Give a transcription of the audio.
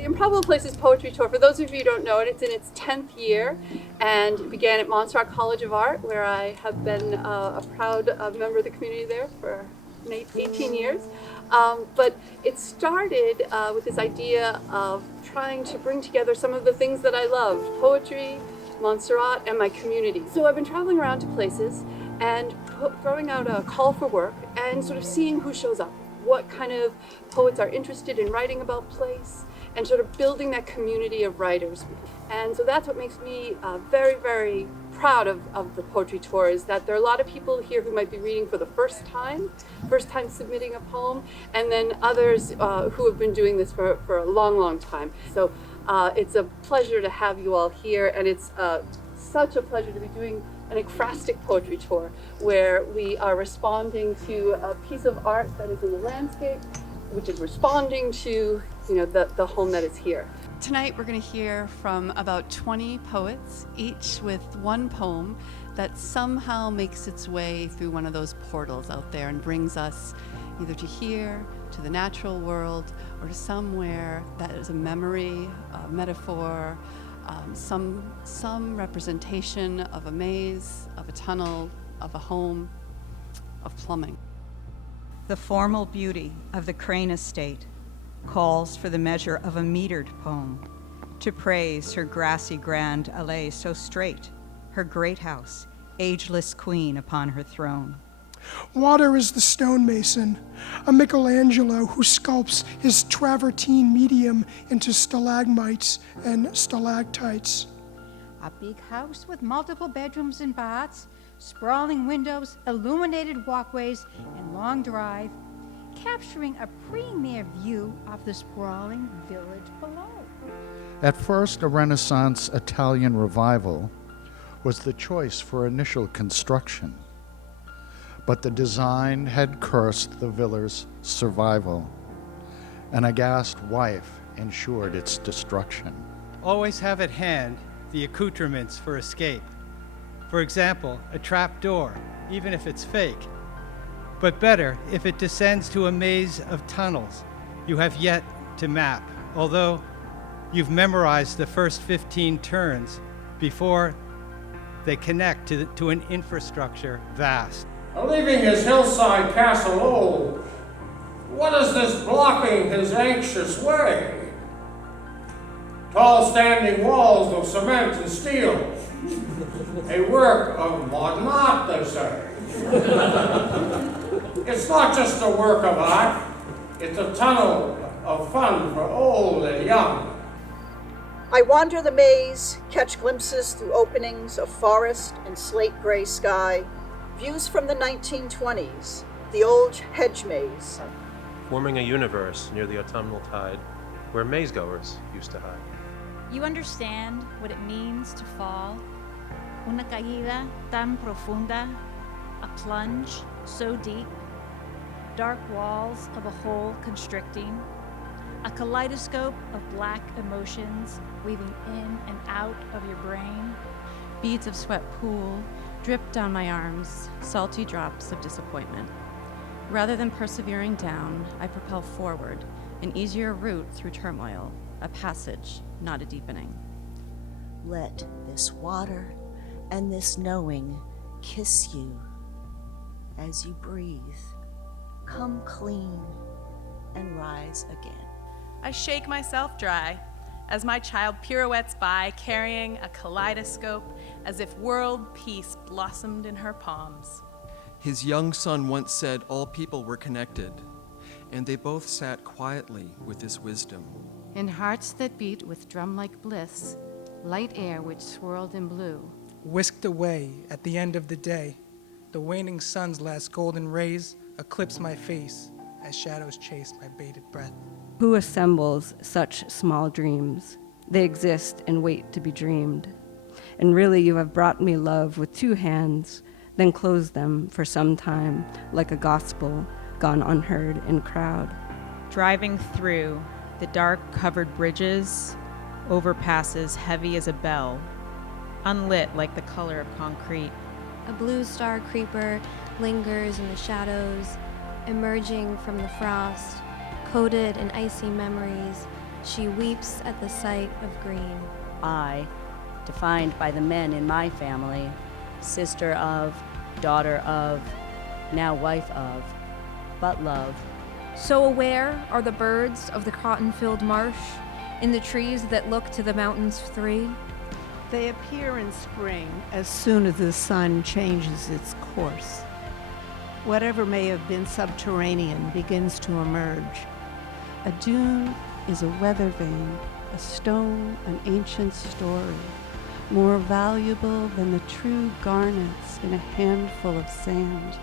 The Improbable Places Poetry Tour, for those of you who don't know it, it's in its 10th year and it began at Montserrat College of Art, where I have been a proud member of the community there for 18 years. But it started with this idea of trying to bring together some of the things that I love: poetry, Montserrat, and my community. So I've been traveling around to places and throwing out a call for work and sort of seeing who shows up, what kind of poets are interested in writing about place, and sort of building that community of writers. And so that's what makes me very, very proud of the poetry tour, is that there are a lot of people here who might be reading for the first time submitting a poem, and then others who have been doing this for a long, long time. So it's a pleasure to have you all here, and it's such a pleasure to be doing an ekphrastic poetry tour where we are responding to a piece of art that is in the landscape, which is responding to the home that is here. Tonight we're going to hear from about 20 poets, each with one poem that somehow makes its way through one of those portals out there and brings us either to here, to the natural world, or to somewhere that is a memory, a metaphor, some representation of a maze, of a tunnel, of a home, of plumbing. The formal beauty of the Crane estate calls for the measure of a metered poem to praise her grassy grand allée so straight, her great house, ageless queen upon her throne. Water is the stonemason, a Michelangelo who sculpts his travertine medium into stalagmites and stalactites. A big house with multiple bedrooms and baths, sprawling windows, illuminated walkways, and long drive, capturing a premier view of the sprawling village below. At first, a Renaissance Italian revival was the choice for initial construction, but the design had cursed the villa's survival. An aghast wife ensured its destruction. Always have at hand the accoutrements for escape. For example, a trap door, even if it's fake. But better if it descends to a maze of tunnels you have yet to map, although you've memorized the first 15 turns before they connect to an infrastructure vast. Leaving his hillside castle old, what is this blocking his anxious way? Tall standing walls of cement and steel, a work of modern art, they say. It's not just a work of art, it's a tunnel of fun for old and young. I wander the maze, catch glimpses through openings of forest and slate gray sky, views from the 1920s, the old hedge maze. Forming a universe near the autumnal tide where maze-goers used to hide. You understand what it means to fall? Una caída tan profunda, a plunge so deep, dark walls of a hole constricting, a kaleidoscope of black emotions weaving in and out of your brain. Beads of sweat pool, drip down my arms, salty drops of disappointment. Rather than persevering down, I propel forward, an easier route through turmoil, a passage, not a deepening. Let this water and this knowing kiss you as you breathe. Come clean and rise again. I shake myself dry as my child pirouettes by, carrying a kaleidoscope as if world peace blossomed in her palms. His young son once said all people were connected, and they both sat quietly with this wisdom. In hearts that beat with drum-like bliss, light air which swirled in blue. Whisked away at the end of the day, the waning sun's last golden rays eclipse my face as shadows chase my bated breath. Who assembles such small dreams? They exist and wait to be dreamed. And really you have brought me love with 2 hands, then closed them for some time like a gospel gone unheard in crowd. Driving through the dark covered bridges, overpasses heavy as a bell, unlit like the color of concrete. A blue star creeper lingers in the shadows, emerging from the frost, coated in icy memories, She weeps at the sight of green. I, defined by the men in my family, sister of, daughter of, now wife of, but love. So aware are the birds of the cotton-filled marsh, in the trees that look to the mountains three. They appear in spring as soon as the sun changes its course. Whatever may have been subterranean begins to emerge. A dune is a weather vane, a stone, an ancient story, more valuable than the true garnets in a handful of sand.